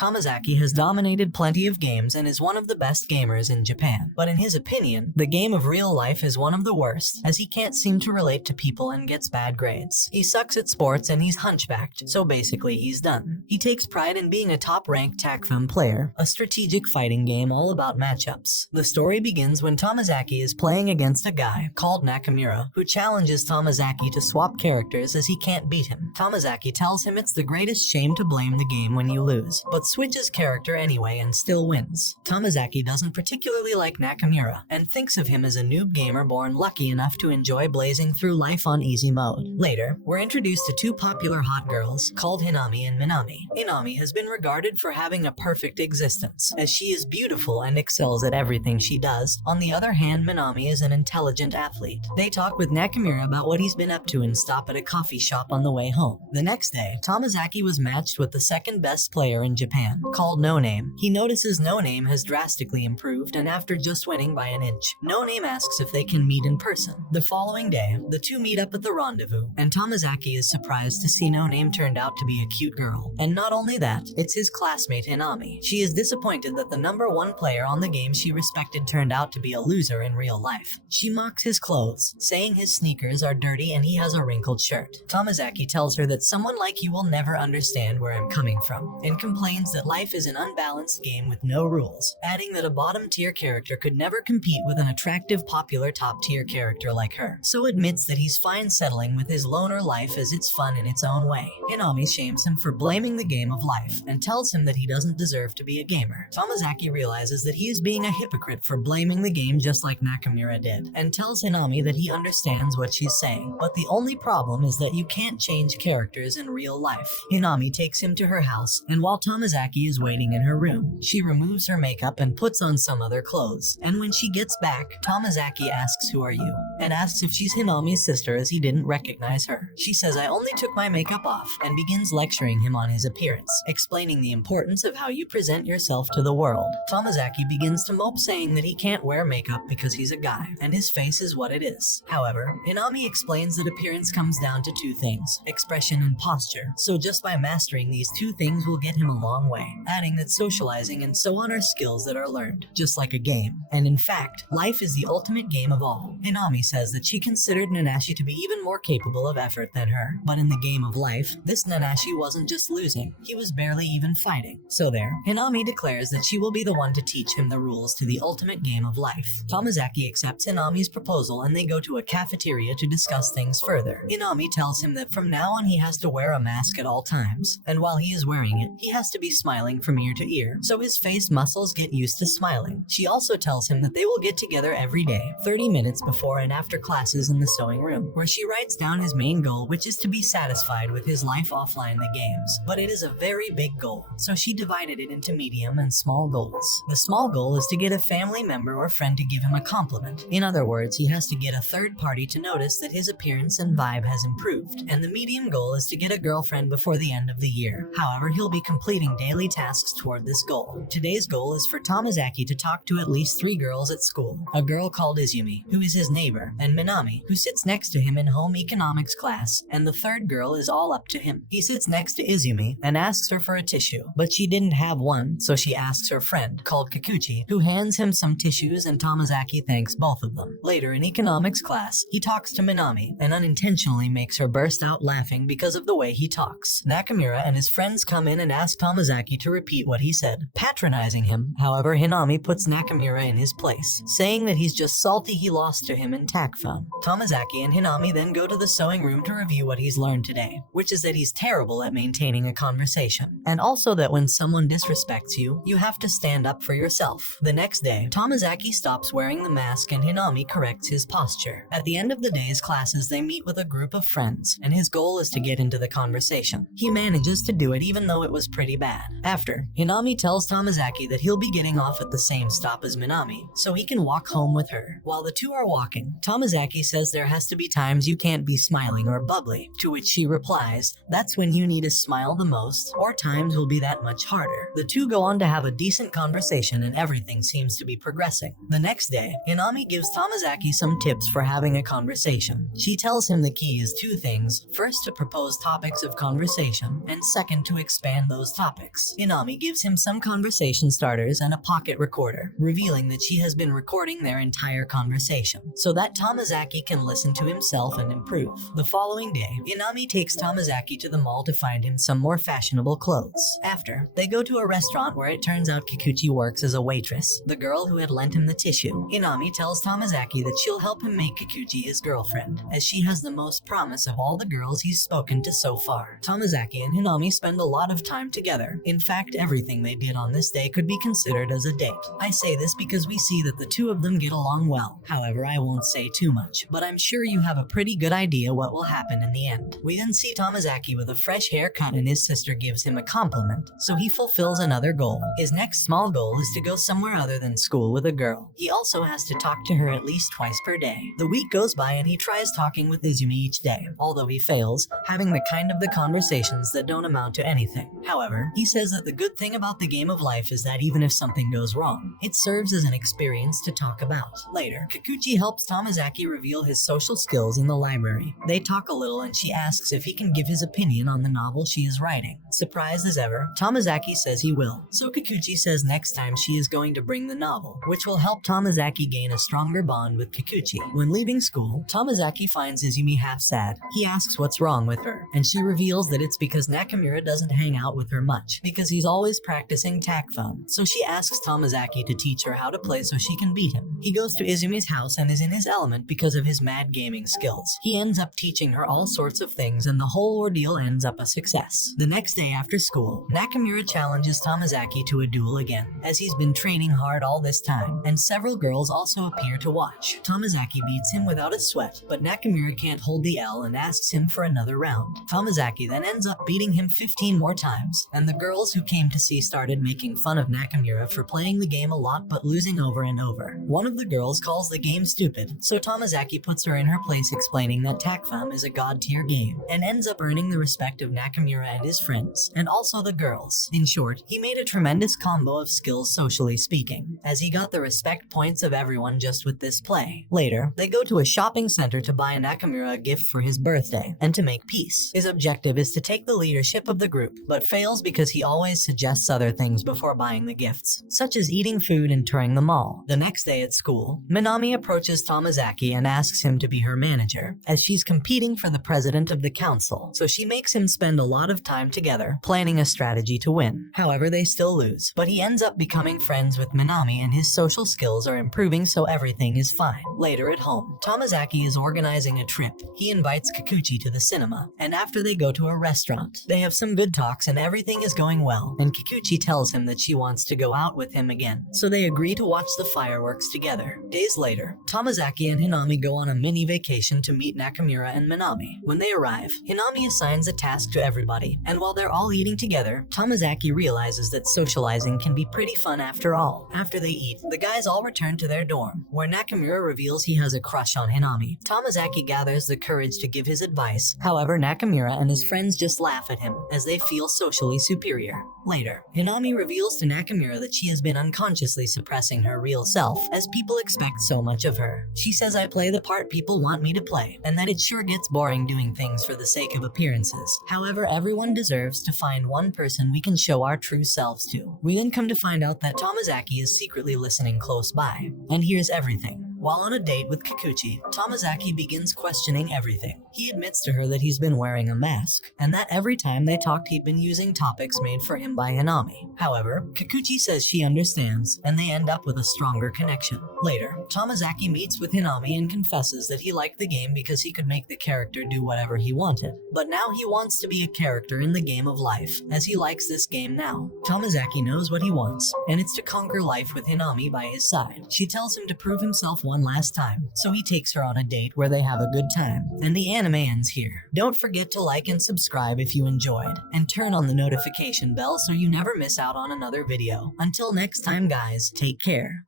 Tomozaki has dominated plenty of games and is one of the best gamers in Japan. But in his opinion, the game of real life is one of the worst, as he can't seem to relate to people and gets bad grades. He sucks at sports and he's hunchbacked, so basically he's done. He takes pride in being a top-ranked Takfun player, a strategic fighting game all about matchups. The story begins when Tomozaki is playing against a guy called Nakamura, who challenges Tomozaki to swap characters as he can't beat him. Tomozaki tells him it's the greatest shame to blame the game when you lose, but switches character anyway and still wins. Tomozaki doesn't particularly like Nakamura, and thinks of him as a noob gamer born lucky enough to enjoy blazing through life on easy mode. Later, we're introduced to two popular hot girls called Hinami and Minami. Hinami has been regarded for having a perfect existence, as she is beautiful and excels at everything she does. On the other hand, Minami is an intelligent athlete. They talk with Nakamura about what he's been up to and stop at a coffee shop on the way home. The next day, Tomozaki was matched with the second best player in Japan, called No Name. He notices No Name has drastically improved, and after just winning by an inch, No Name asks if they can meet in person. The following day, the two meet up at the rendezvous, and Tomozaki is surprised to see No Name turned out to be a cute girl. And not only that, it's his classmate Hinami. She is disappointed that the #1 player on the game she respected turned out to be a loser in real life. She mocks his clothes, saying his sneakers are dirty and he has a wrinkled shirt. Tomozaki tells her that someone like you will never understand where I'm coming from, and complains that life is an unbalanced game with no rules, adding that a bottom-tier character could never compete with an attractive, popular top-tier character like her, so admits that he's fine settling with his loner life as it's fun in its own way. Hinami shames him for blaming the game of life, and tells him that he doesn't deserve to be a gamer. Tomozaki realizes that he is being a hypocrite for blaming the game just like Nakamura did, and tells Hinami that he understands what she's saying, but the only problem is that you can't change characters in real life. Hinami takes him to her house, and while Tomozaki is waiting in her room, she removes her makeup and puts on some other clothes. And when she gets back, Tomozaki asks, "Who are you?" and asks if she's Hinami's sister as he didn't recognize her. She says, "I only took my makeup off," and begins lecturing him on his appearance, explaining the importance of how you present yourself to the world. Tomozaki begins to mope, saying that he can't wear makeup because he's a guy, and his face is what it is. However, Hinami explains that appearance comes down to two things: expression and posture, so just by mastering these two things will get him a long way, adding that socializing and so on are skills that are learned, just like a game. And in fact, life is the ultimate game of all. Hinami says that she considered Nanashi to be even more capable of effort than her, but in the game of life, this Nanashi wasn't just losing, he was barely even fighting. So there, Hinami declares that she will be the one to teach him the rules to the ultimate game of life. Tomozaki accepts Hinami's proposal and they go to a cafeteria to discuss things further. Hinami tells him that from now on he has to wear a mask at all times, and while he is wearing it, he has to be smiling from ear to ear, so his face muscles get used to smiling. She also tells him that they will get together every day, 30 minutes before and after classes in the sewing room, where she writes down his main goal, which is to be satisfied with his life offline the games. But it is a very big goal, so she divided it into medium and small goals. The small goal is to get a family member or friend to give him a compliment. In other words, he has to get a third party to notice that his appearance and vibe has improved. And the medium goal is to get a girlfriend before the end of the year. However, he'll be completing daily tasks toward this goal. Today's goal is for Tomozaki to talk to at least 3 girls at school. A girl called Izumi, who is his neighbor, and Minami, who sits next to him in home economics class, and the third girl is all up to him. He sits next to Izumi and asks her for a tissue, but she didn't have one, so she asks her friend, called Kikuchi, who hands him some tissues, and Tomozaki thanks both of them. Later in economics class, he talks to Minami and unintentionally makes her burst out laughing because of the way he talks. Nakamura and his friends come in and ask Tomozaki to repeat what he said, patronizing him. However, Hinami puts Nakamura in his place, saying that he's just salty he lost to him in Takfun. Tomozaki and Hinami then go to the sewing room to review what he's learned today, which is that he's terrible at maintaining a conversation, and also that when someone disrespects you, you have to stand up for yourself. The next day, Tomozaki stops wearing the mask and Hinami corrects his posture. At the end of the day's classes, they meet with a group of friends, and his goal is to get into the conversation. He manages to do it even though it was pretty bad. After, Hinami tells Tomozaki that he'll be getting off at the same stop as Minami, so he can walk home with her. While the two are walking, Tomozaki says there has to be times you can't be smiling or bubbly, to which she replies, that's when you need to smile the most, or times will be that much harder. The two go on to have a decent conversation and everything seems to be progressing. The next day, Hinami gives Tomozaki some tips for having a conversation. She tells him the key is 2 things. First, to propose topics of conversation, and second, to expand those topics. topics. Inami gives him some conversation starters and a pocket recorder, revealing that she has been recording their entire conversation, so that Tomozaki can listen to himself and improve. The following day, Inami takes Tomozaki to the mall to find him some more fashionable clothes. After, they go to a restaurant where it turns out Kikuchi works as a waitress, the girl who had lent him the tissue. Inami tells Tomozaki that she'll help him make Kikuchi his girlfriend, as she has the most promise of all the girls he's spoken to so far. Tomozaki and Inami spend a lot of time together. In fact, everything they did on this day could be considered as a date. I say this because we see that the two of them get along well. However, I won't say too much, but I'm sure you have a pretty good idea what will happen in the end. We then see Tomozaki with a fresh haircut and his sister gives him a compliment, so he fulfills another goal. His next small goal is to go somewhere other than school with a girl. He also has to talk to her at least twice per day. The week goes by and he tries talking with Izumi each day, although he fails, having the kind of the conversations that don't amount to anything. However, he says that the good thing about the game of life is that even if something goes wrong, it serves as an experience to talk about. Later, Kikuchi helps Tomozaki reveal his social skills in the library. They talk a little and she asks if he can give his opinion on the novel she is writing. Surprised as ever, Tomozaki says he will. So Kikuchi says next time she is going to bring the novel, which will help Tomozaki gain a stronger bond with Kikuchi. When leaving school, Tomozaki finds Izumi half sad. He asks what's wrong with her, and she reveals that it's because Nakamura doesn't hang out with her much, because he's always practicing takfun. So she asks Tomozaki to teach her how to play so she can beat him. He goes to Izumi's house and is in his element because of his mad gaming skills. He ends up teaching her all sorts of things and the whole ordeal ends up a success. The next day after school, Nakamura challenges Tomozaki to a duel again, as he's been training hard all this time, and several girls also appear to watch. Tomozaki beats him without a sweat, but Nakamura can't hold the L and asks him for another round. Tomozaki then ends up beating him 15 more times, and the girls who came to see started making fun of Nakamura for playing the game a lot but losing over and over. One of the girls calls the game stupid, so Tomozaki puts her in her place explaining that takfun is a god-tier game, and ends up earning the respect of Nakamura and his friends, and also the girls. In short, he made a tremendous combo of skills socially speaking, as he got the respect points of everyone just with this play. Later, they go to a shopping center to buy Nakamura a gift for his birthday, and to make peace. His objective is to take the leadership of the group, but fails because he always suggests other things before buying the gifts, such as eating food and touring the mall. The next day at school, Minami approaches Tomozaki and asks him to be her manager, as she's competing for the president of the council, so she makes him spend a lot of time together, planning a strategy to win. However, they still lose, but he ends up becoming friends with Minami and his social skills are improving so everything is fine. Later at home, Tomozaki is organizing a trip. He invites Kikuchi to the cinema, and after they go to a restaurant, they have some good talks and everything is going well, and Kikuchi tells him that she wants to go out with him again, so they agree to watch the fireworks together. Days later, Tomozaki and Hinami go on a mini vacation to meet Nakamura and Minami. When they arrive, Hinami assigns a task to everybody, and while they're all eating together, Tomozaki realizes that socializing can be pretty fun after all. After they eat, the guys all return to their dorm, where Nakamura reveals he has a crush on Hinami. Tomozaki gathers the courage to give his advice, however Nakamura and his friends just laugh at him, as they feel socially superior. Later, Hinami reveals to Nakamura that she has been unconsciously suppressing her real self, as people expect so much of her. She says I play the part people want me to play, and that it sure gets boring doing things for the sake of appearances. However, everyone deserves to find one person we can show our true selves to. We then come to find out that Tomozaki is secretly listening close by, and hears everything. While on a date with Kikuchi, Tomozaki begins questioning everything. He admits to her that he's been wearing a mask, and that every time they talked he'd been using topics made for him by Hinami. However, Kikuchi says she understands, and they end up with a stronger connection. Later, Tomozaki meets with Hinami and confesses that he liked the game because he could make the character do whatever he wanted. But now he wants to be a character in the game of life, as he likes this game now. Tomozaki knows what he wants, and it's to conquer life with Hinami by his side. She tells him to prove himself one last time, so he takes her on a date where they have a good time. And the anime ends here. Don't forget to like and subscribe if you enjoyed, and turn on the notification bell so you never miss out on another video. Until next time guys, take care.